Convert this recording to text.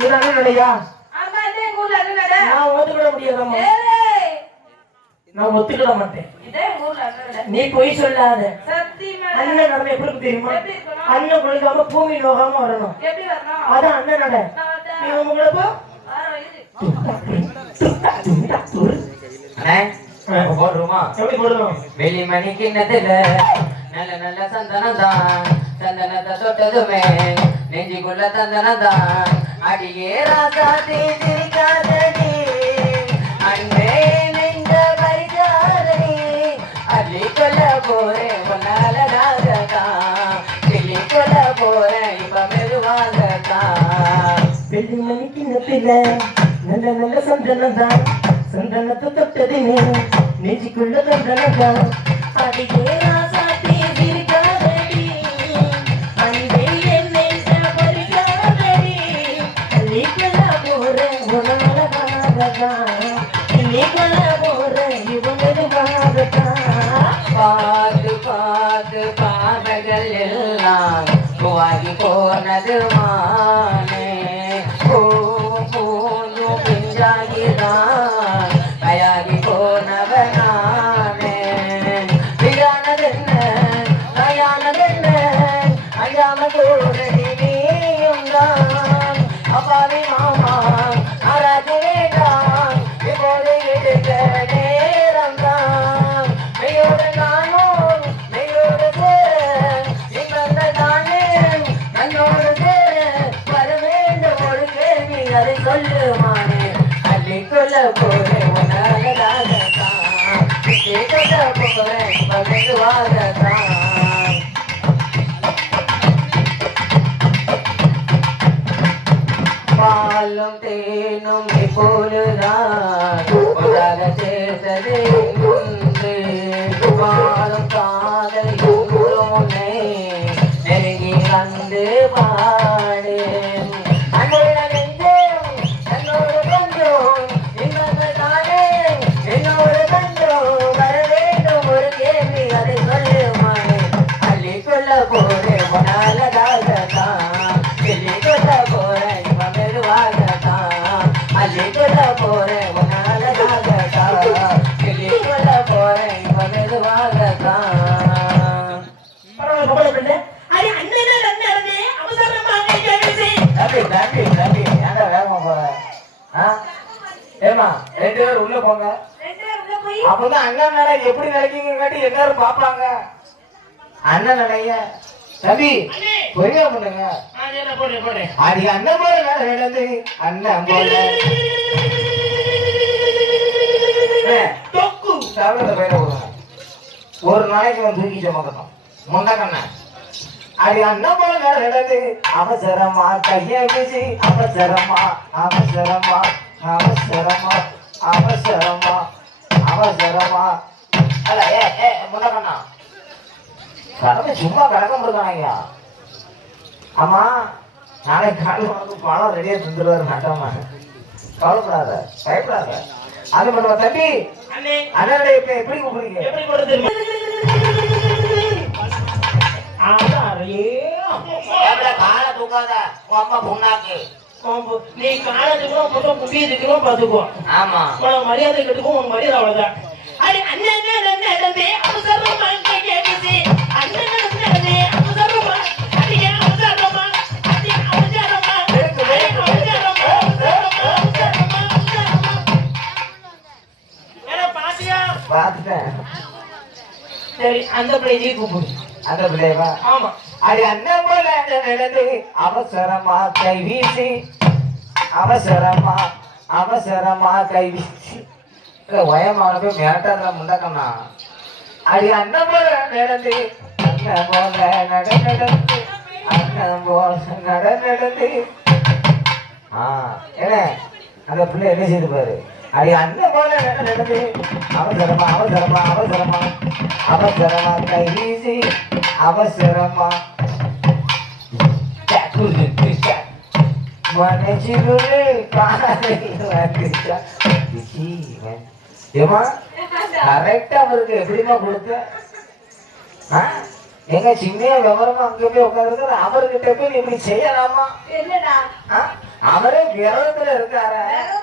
நீ நல்ல நடையா நான் ஒத்துக்கிட முடியாதம்மா நான் ஒத்துக்கிட மாட்டேன் நீ பொய் சொல்லாத அண்ணன் நடந்த எப்படி தெரியுமா அண்ணன் குளிக்காம பூமி நோகாம வரணும் அதான் அண்ணன் நட நீ உங்களை போ போடுறோமா எப்படி போடுறோம் வெளி மணி கிண்ணத்துல நெஞ்சிக்குள்ள சந்தனம் அடியே ராசா தேஜிக்காதே அன்பே நின்ற பரிதாரே அள்ளிக்கல போறேன் உன்னால நாகதா கிளிக்கல போறேன் இப்ப மெதுவாகதா பெரிய மணிக்கு நப்பில நல்ல நல்ல சந்தனதான் சந்தனத்தை தொட்டது நீ நெஞ்சிக்குள்ள சந்தனதான் அடியே பாரதா நிகழ போற இவனது பாரதா பாட்டு பாட்டு பாடங்கள் எல்லாம் போனது மானே பாலும் தேனும் இப்பொழுதான் உலக சேர்த்ததே உண்டு பாலும் காதல் உன்னை நெருங்கி வந்து பாடு பேர் உள்ள போங்க அப்பதான் அண்ணன் நிலை எப்படி நினைக்கீங்க எல்லாரும் பாப்பாங்க அண்ணன் நிலைய தம்பி பெரிய பண்ணுங்க அது அண்ணன் போல நடந்தது அண்ணன் போல தொக்கு சாப்பிட பயிர ஒரு நாளைக்கு வந்து தூக்கி சுமக்கணும் முண்டா அடி அண்ணன் போல நடந்தது அவசரமா கையை வீசி அவசரமா அவசரமா அவசரமா அவசரமா அவசரமா அல்ல ஏ ஏ முன்னகண்ணா கடமை சும்மா கிடக்க ஐயா ஆமா நாளைக்கு காலையில் உனக்கு பணம் ரெடியாக தந்துடுவார் நட்டமா கவலைப்படாத பயப்படாத அது மட்டும் தம்பி அண்ணா இப்ப எப்படி கூப்பிடுறீங்க எப்படி கூப்பிடுறது காலை தூக்காத உன் அம்மா பொண்ணாக்கு நீ காலேஜுக்கும் அப்புறம் குப்பி இருக்கிறோம் பாத்துக்கோ ஆமா உனக்கு மரியாதை கட்டுக்கும் உனக்கு மரியாதை அவ்வளவுதான் அடி அண்ணன் நடந்தே அவசரம் கேட்டுச்சு அண்ணன் பாத்தியா பாத்துட்டேன் சரி அந்த பிள்ளையை கூப்பிடு அந்த ஆமா அடி அண்ணன் போல நடந்து அவசரமா கை வீசி அவசரமா அவசரமா கை வயமானப்ப மேட்டாதுல முண்டக்கண்ணா அது அந்த போல நடந்து அந்த போல நட நடந்து அந்த அந்த பிள்ளை என்ன செய்து பாரு போல நடந்து அவசரமா அவசரமா அவசரமா அவசரமா கை மனசுக்குள் பாதை ஏமா கரெக்டா அவருக்கு எப்படிமா கொடுத்த எங்க சின்ன விவரமா அங்க போய் உட்காந்துருக்காரு அவர்கிட்ட போய் நீ இப்படி செய்யலாமா அவரே விரதத்துல இருக்காரு